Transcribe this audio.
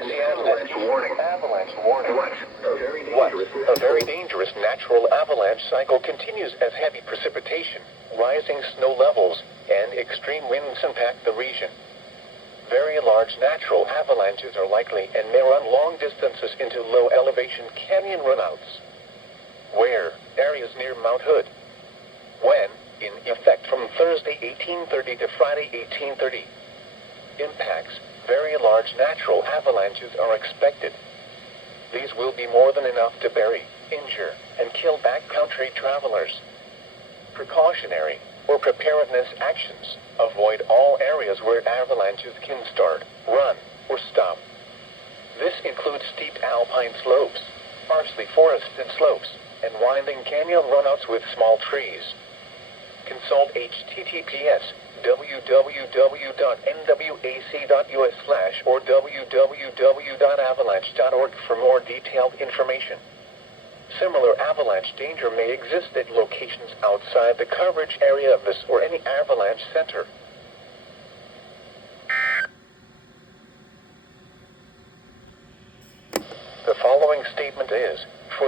Avalanche warning. Avalanche warning. What? A very dangerous natural avalanche cycle continues as heavy precipitation, rising snow levels, and extreme winds impact the region. Very large natural avalanches are likely and may run long distances into low-elevation canyon runouts. Where? Areas near Mount Hood. When? In effect from Thursday 1830 to Friday 1830. Impacts. Very large natural avalanches are expected. These will be more than enough to bury, injure, and kill backcountry travelers. Precautionary or preparedness actions. Avoid all areas where avalanches can start, run, or stop. This includes steep alpine slopes, sparsely forested slopes, and winding canyon runouts with small trees. Consult https www.nwac.us/ or www.avalanche.org for more detailed information. Similar avalanche danger may exist at locations outside the coverage area of this or any avalanche center. The following statement is